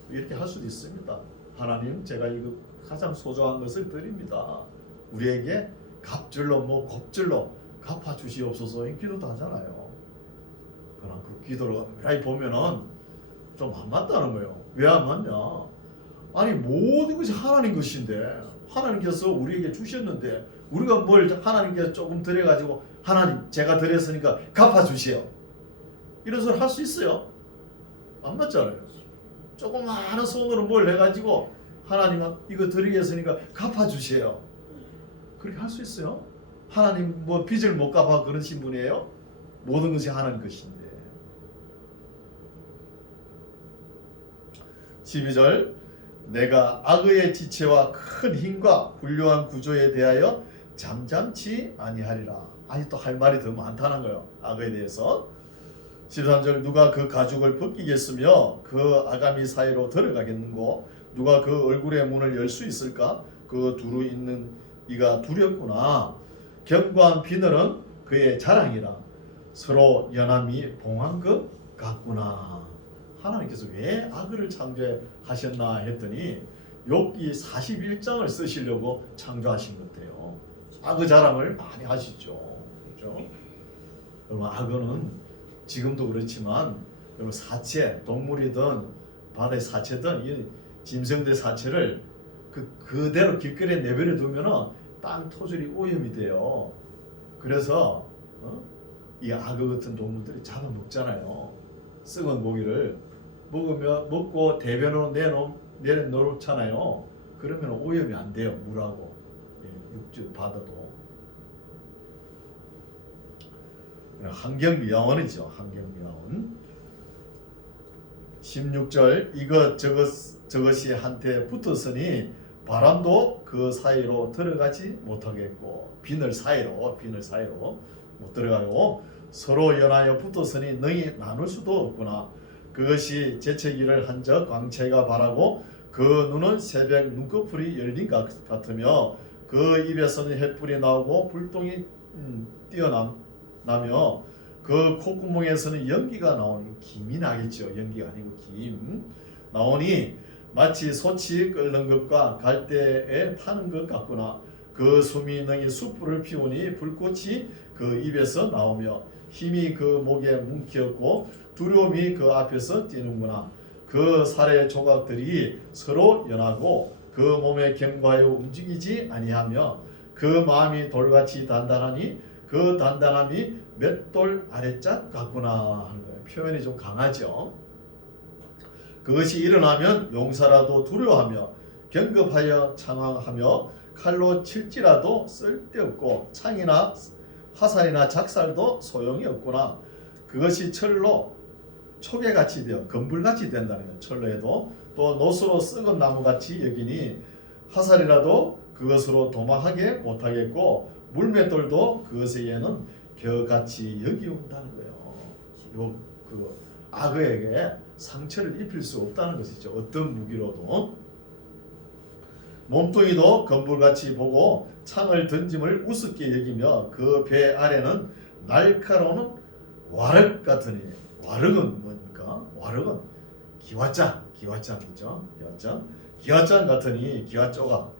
이렇게 할 수도 있습니다. 하나님 제가 이거 가장 소중한 것을 드립니다. 우리에게 갑절로 뭐 곱절로 갚아 주시옵소서 이 기도도 하잖아요. 그러나 그 기도를 엄밀히 보면은 좀 안 맞다는 거예요. 왜 안 맞냐? 아니 모든 것이 하나님 것인데 하나님께서 우리에게 주셨는데 우리가 뭘 하나님께서 조금 드려가지고 하나님 제가 드렸으니까 갚아주세요. 이런 소리 할 수 있어요? 안 맞잖아요. 조그마한 손으로 뭘 해가지고 하나님 이거 드리겠으니까 갚아주세요. 그렇게 할 수 있어요? 하나님 뭐 빚을 못 갚아 그러신 분이에요? 모든 것이 하나님 것인데. 12절 내가 악의 지체와 큰 힘과 훌륭한 구조에 대하여 잠잠치 아니하리라. 아직도 할 말이 더 많다는 거예요. 악에 대해서. 13절 누가 그 가죽을 벗기겠으며 그 아가미 사이로 들어가겠는고 누가 그 얼굴의 문을 열 수 있을까? 그 두루 있는 이가 두렵구나. 견고한 비늘은 그의 자랑이라. 서로 연함이 봉한 것 같구나. 하나님께서 왜 악을 창조하셨나 했더니 욥기 41장을 쓰시려고 창조하신 것 같아요. 악의 자랑을 많이 하시죠. 그렇죠? 여러분 악어는 지금도 그렇지만 여러분 사체, 동물이든 바다의 사체든 짐승들 사체를 그대로 길거리에 내버려 두면은 땅 토질이 오염이 돼요. 그래서 이 악어 같은 동물들이 잡아먹잖아요. 썩은 고기를 먹고 대변으로 내려놓잖아요. 그러면 오염이 안 돼요. 물하고 육지 바다도. 환경미화원이죠. 환경미화원. 16절 저것이 한테 붙었으니 바람도 그 사이로 들어가지 못하겠고 비늘 사이로 못 들어가고 서로 연하여 붙었으니 능히 나눌 수도 없구나. 그것이 재채기를 한적 광채가 바라고 그 눈은 새벽 눈꺼풀이 열린 것 같으며 그 입에서는 햇불이 나오고 불똥이 뛰어나며 그 콧구멍에서는 연기가 나오니 김이 나겠죠. 연기가 아니고 김 나오니 마치 솥이 끓는 것과 갈대에 타는 것 같구나. 그 숨이 능히 숯불을 피우니 불꽃이 그 입에서 나오며 힘이 그 목에 뭉키었고 두려움이 그 앞에서 뛰는구나. 그 살의 조각들이 서로 연하고 그 몸에 견고하여 움직이지 아니하며 그 마음이 돌같이 단단하니 그 단단함이 맷돌 아래짝 같구나 하는 거예요. 표현이 좀 강하죠. 그것이 일어나면 용사라도 두려워하며 경급하여 창황하며 칼로 칠지라도 쓸데없고 창이나 화살이나 작살도 소용이 없구나. 그것이 철로 초계같이 되어 검불같이 된다는 거예요. 철로 해도 또 노수로 썩은 나무같이 여기니 화살이라도 그것으로 도망하게 못하겠고 물맷돌도 그것에게는 겨같이 여기온다는 거예요. 악어에게 상처를 입힐 수 없다는 것이죠. 어떤 무기로도. 몸뚱이도 검불같이 보고 창을 던짐을 우습게 여기며 그 배 아래는 날카로운 와륵 같으니 와륵은 뭡니까? 와륵은 기왓장이죠. 기왓장 같으니 기왓조각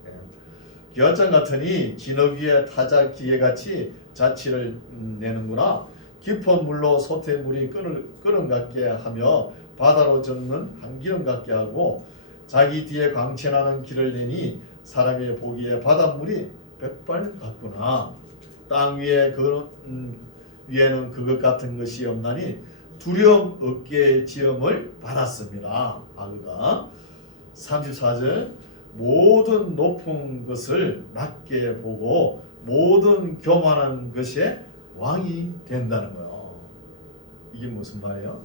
기왓장 같으니 진흙 위에 타자 기계같이 자취를 내는구나. 깊은 물로 솥에 물이 끓음 같게 하며 바다로 젓는 한기름 같게 하고 자기 뒤에 광채나는 길을 내니 사람이 보기에 바닷물이 백발 같구나. 땅 위에 위에는 그것 같은 것이 없나니 두려움 없게 지음을 받았습니다. 악어가 34절 모든 높은 것을 낮게 보고 모든 교만한 것에 왕이 된다는 거예요. 이게 무슨 말이에요?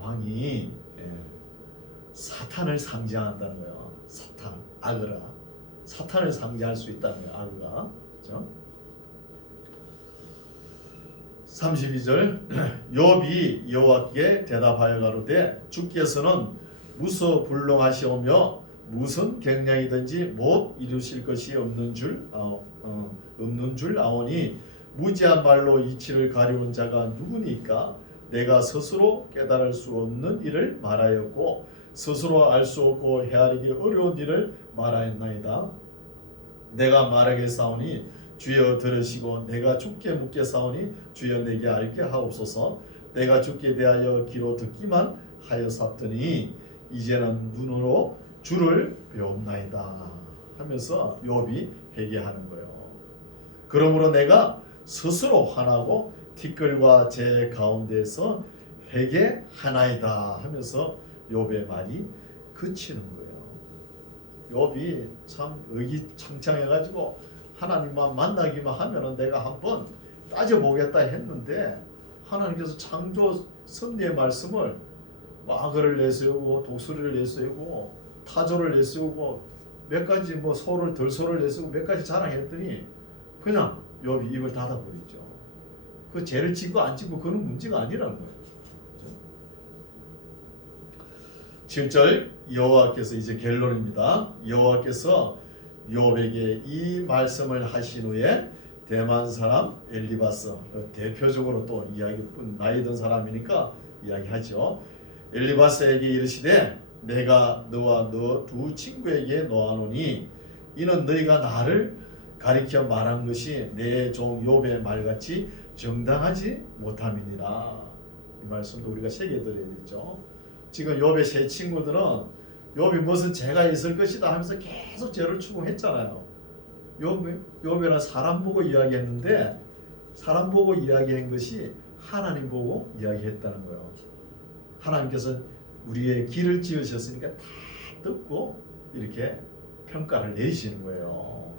왕이 사탄을 상징한다는 거예요. 사탄, 악어라. 사탄을 상징할 수 있다는 거예요. 악어가. 그렇죠? 32절 욥이 여호와께 대답하여 가로되 주께서는 무소불능하시오며 무슨 갱량이든지 못 이루실 것이 없는 줄 아오니 무지한 말로 이치를 가리운 자가 누구니까? 내가 스스로 깨달을 수 없는 일을 말하였고 스스로 알 수 없고 헤아리기 어려운 일을 말하였나이다. 내가 말하겠사오니 주여 들으시고 내가 주께 묻겠사오니 주여 내게 알게 하옵소서. 내가 주께 대하여 귀로 듣기만 하였사더니 이제는 눈으로 주를 배웁나이다 하면서 욥이 회개하는 거예요. 그러므로 내가 스스로 화나고 티끌과 제 가운데서 회개하나이다 하면서 욥의 말이 그치는 거예요. 욥이 참 의기창창해가지고 하나님만 만나기만 하면은 내가 한번 따져보겠다 했는데 하나님께서 창조 섭리의 말씀을 악어를 내세우고 독수리를 내세우고 타조를 내세우고 몇 가지 소를 들소를 내세우고 몇 가지 자랑했더니 그냥 욥이 입을 닫아버리죠. 그 죄를 짓고 안 짓고 그런 문제가 아니라는 거예요. 7절 여호와께서 이제 결론입니다. 여호와께서 욥에게 이 말씀을 하신 후에 대만 사람 엘리바스 대표적으로 또 나이 든 사람이니까 이야기하죠. 엘리바스에게 이르시되 내가 너와 너 두 친구에게 노하노니 이는 너희가 나를 가리켜 말한 것이 내 종 욥의 말같이 정당하지 못함이니라. 이 말씀도 우리가 새겨드려야 되죠. 지금 욥의 세 친구들은 욥이 무슨 죄가 있을 것이다 하면서 계속 죄를 추궁했잖아요. 욥이는 사람 보고 이야기했는데 사람 보고 이야기한 것이 하나님 보고 이야기했다는 거예요. 하나님께서 우리의 길을 지으셨으니까 다 듣고 이렇게 평가를 내리시는 거예요.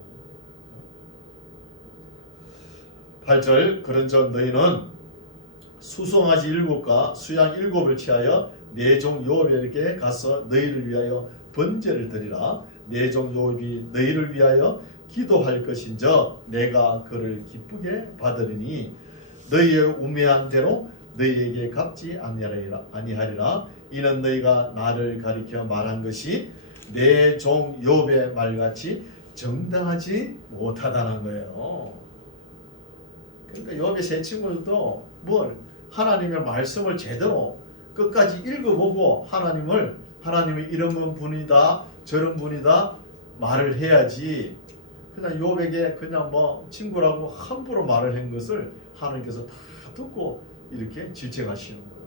8절 그런즉 너희는 수송아지 7과 수양 7을 취하여 내 종 욥에게 가서 너희를 위하여 번제를 드리라. 내 종 욥이 너희를 위하여 기도할 것인저 내가 그를 기쁘게 받으리니 너희의 우매한 대로 너희에게 갚지 아니하리라. 이는 너희가 나를 가리켜 말한 것이 내 종 욥의 말같이 정당하지 못하다는 거예요. 그러니까 욥의 세 친구들도 하나님의 말씀을 제대로 끝까지 읽어보고 하나님이 이런 분이다 저런 분이다 말을 해야지 그냥 욥에게 그냥 친구라고 함부로 말을 한 것을 하나님께서 다 듣고 이렇게 질책하시는 거예요.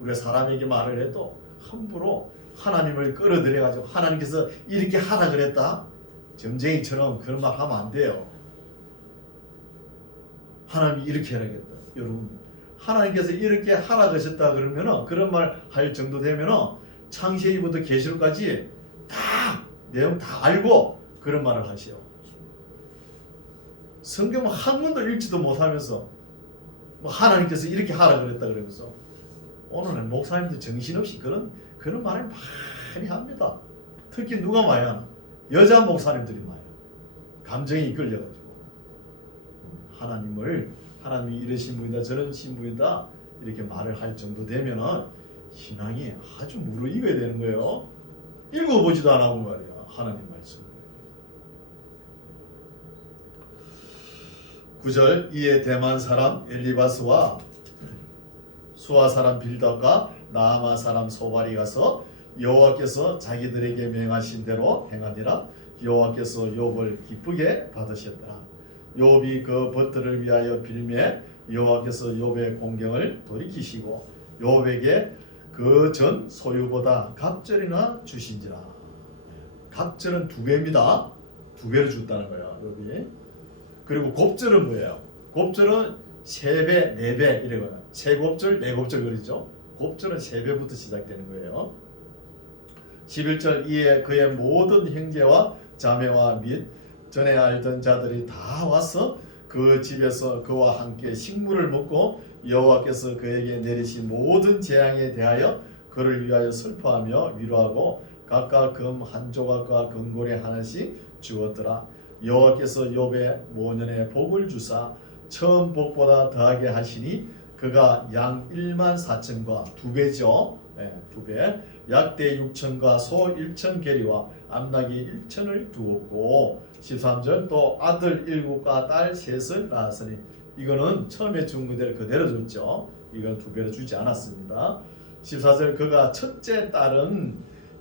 우리가 사람에게 말을 해도 함부로 하나님을 끌어들여가지고 하나님께서 이렇게 하라 그랬다 점쟁이처럼 그런 말 하면 안 돼요. 하나님이 이렇게 하라겠다. 여러분 하나님께서 이렇게 하라 그러셨다 그러면은 그런 말 할 정도 되면은 창세기부터 계시록까지 다 내용 다 알고 그런 말을 하시오. 성경 한 권도 읽지도 못하면서 하나님께서 이렇게 하라 그랬다 그러면서 오늘은 목사님들 정신없이 그런 말을 많이 합니다. 특히 누가 많이 하나? 여자 목사님들이 많이 감정이 이끌려가지고 하나님이 이러신 분이다 저러신 분이다 이렇게 말을 할 정도 되면은 신앙이 아주 무르익어야 되는 거예요. 읽어보지도 안 하고 말이야 하나님 말씀. 9절 이에 대만 사람 엘리바스와 수아 사람 빌닷과 나아마 사람 소발이 가서 여호와께서 자기들에게 명하신 대로 행하니라. 여호와께서 욥을 기쁘게 받으셨더라. 욥이 그 벗들을 위하여 빌매 여호와께서 욥의 공경을 돌이키시고 욥에게 그 전 소유보다 갑절이나 주신지라. 갑절은 2배입니다. 2배를 줬다는 거예요. 욥이. 그리고 곱절은 뭐예요? 곱절은 3배, 4배 이래요. 3곱절, 4곱절 그러죠. 곱절은 3배부터 시작되는 거예요. 11절 이에 그의 모든 형제와 자매와 및 전에 알던 자들이 다 와서 그 집에서 그와 함께 식물을 먹고 여호와께서 그에게 내리신 모든 재앙에 대하여 그를 위하여 슬퍼하며 위로하고 각각 금 한 조각과 금고래 하나씩 주었더라. 여호와께서 욥의 모년에 복을 주사 처음 복보다 더하게 하시니 그가 양 1만 4천과 2배죠. 2배 약대 6천과 소 1천 계리와 암나귀 1천을 두었고 13절 또 아들 7과 딸 3을 낳았으니 이거는 처음에 준 그대로 줬죠. 이건 2배로 주지 않았습니다. 14절 그가 첫째 딸은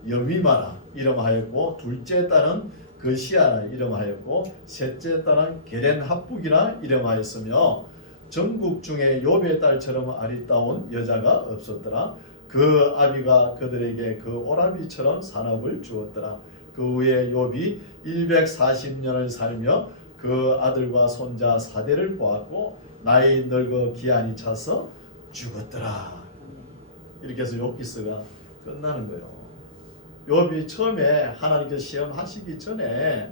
여미마라 이름하였고 둘째 딸은 그시아라 이름하였고 셋째 딸은 게렌합북이라 이름하였으며 전국 중에 욥의 딸처럼 아리따운 여자가 없었더라. 그 아비가 그들에게 그 오라비처럼 산업을 주었더라. 그 후에 욥이 140년을 살며 그 아들과 손자 4대를 보았고 나이 늙어 기한이 차서 죽었더라. 이렇게 해서 욥기서가 끝나는 거예요. 욥이 처음에 하나님께서 시험하시기 전에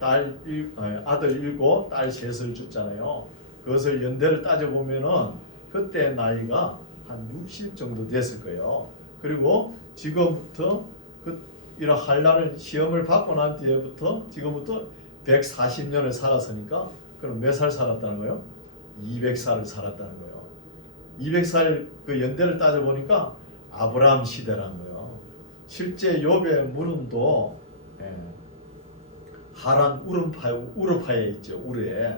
아들 7, 딸 3을 줬잖아요. 그것을 연대를 따져보면은 그때 나이가 한 60 정도 됐을 거예요. 그리고 지금부터 이런 한란을 시험을 받고 난 뒤에부터 지금부터 140년을 살았으니까 그럼 몇 살 살았다는 거예요? 200살을 살았다는 거예요. 200살 그 연대를 따져보니까 아브라함 시대라는 거예요. 실제 욥의 물음도 하란 우르파에 있죠. 우르에.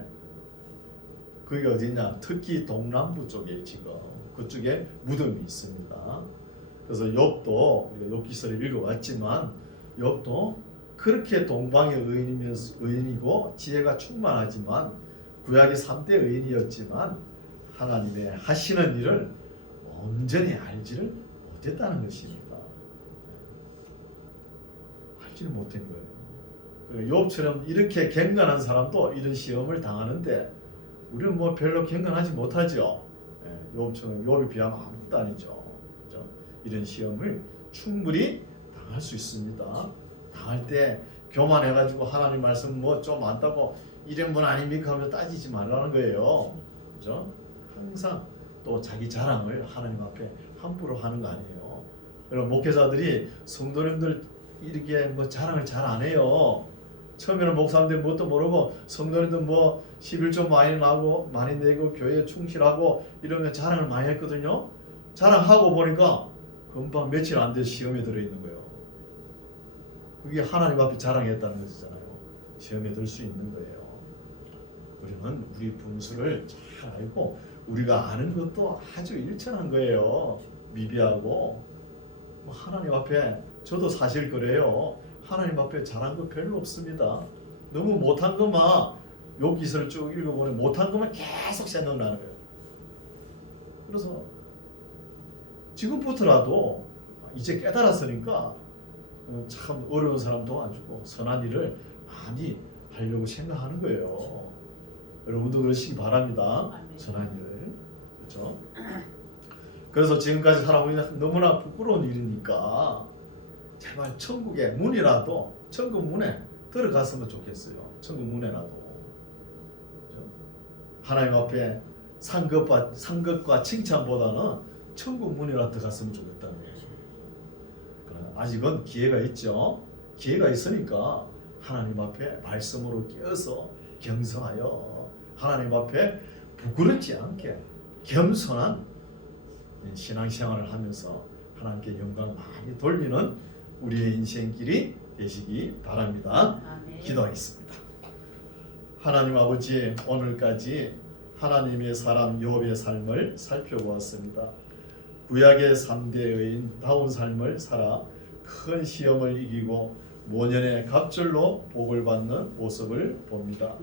그게 어디냐? 특히 동남부 쪽에 지금 그쪽에 무덤이 있습니다. 그래서 욥도 우리가 욥기서를 읽어왔지만 욥도 그렇게 동방의 의인이고 지혜가 충만하지만 구약의 3대 의인이었지만 하나님의 하시는 일을 온전히 알지를 못했다는 것입니다. 하지는 못한 거예요. 욥처럼 이렇게 경건한 사람도 이런 시험을 당하는데 우리는 뭐 별로 경건하지 못하죠. 욥처럼 욥에 비하면 아무것도 아니죠. 그렇죠? 이런 시험을 충분히 당할 수 있습니다. 당할 때 교만해가지고 하나님 말씀 뭐 좀 안다고 이런 분 아닙니까 하면 따지지 말라는 거예요. 그렇죠? 항상 또 자기 자랑을 하나님 앞에 함부로 하는 거 아니에요. 여러분 목회자들이 성도님들 이렇게 뭐 자랑을 잘 안 해요. 처음에는 목사님들 뭣도 모르고 성도님들 뭐 11조 많이 나고 많이 내고 교회에 충실하고 이러면 자랑을 많이 했거든요. 자랑하고 보니까 금방 며칠 안 돼서 시험에 들어있는 거예요. 그게 하나님 앞에 자랑했다는 것이잖아요. 시험에 들 수 있는 거예요. 우리는 우리 분수를 잘 알고 우리가 아는 것도 아주 일천한 거예요. 미비하고 하나님 앞에 저도 사실 그래요. 하나님 앞에 잘한 거 별로 없습니다. 너무 못한 것만 욥 기서를 쭉 읽어보면 못한 것만 계속 생각나는 거예요. 그래서 지금부터라도 이제 깨달았으니까 참 어려운 사람 도와주고 선한 일을 많이 하려고 생각하는 거예요. 여러분도 그러시기 바랍니다. 선한 일을. 그렇죠? 그래서 지금까지 살아오니 너무나 부끄러운 일이니까 제발 천국의 문이라도 천국 문에 들어갔으면 좋겠어요. 천국 문에라도. 그렇죠? 하나님 앞에 상급과 칭찬보다는 천국 문이라도 들어갔으면 좋겠다는 거죠. 아직은 기회가 있죠. 기회가 있으니까 하나님 앞에 말씀으로 깨어서 경성하여 하나님 앞에 부끄럽지 않게 겸손한 신앙생활을 하면서 하나님께 영광 많이 돌리는 우리의 인생길이 되시기 바랍니다. 아멘. 기도하겠습니다. 하나님 아버지, 오늘까지 하나님의 사람 욥의 삶을 살펴보았습니다. 구약의 3대 의인다운 삶을 살아 큰 시험을 이기고 모년의 갑절로 복을 받는 모습을 봅니다.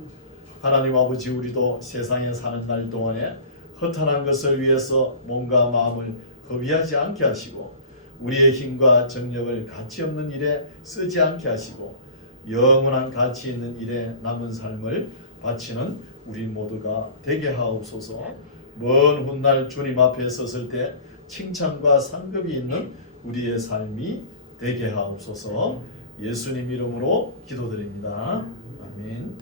하나님 아버지, 우리도 세상에 사는 날 동안에 허탄한 것을 위해서 몸과 마음을 허비하지 않게 하시고 우리의 힘과 정력을 가치없는 일에 쓰지 않게 하시고 영원한 가치 있는 일에 남은 삶을 바치는 우리 모두가 되게 하옵소서. 먼 훗날 주님 앞에 섰을 때 칭찬과 상급이 있는 우리의 삶이 되게 하옵소서. 예수님 이름으로 기도드립니다. 아멘.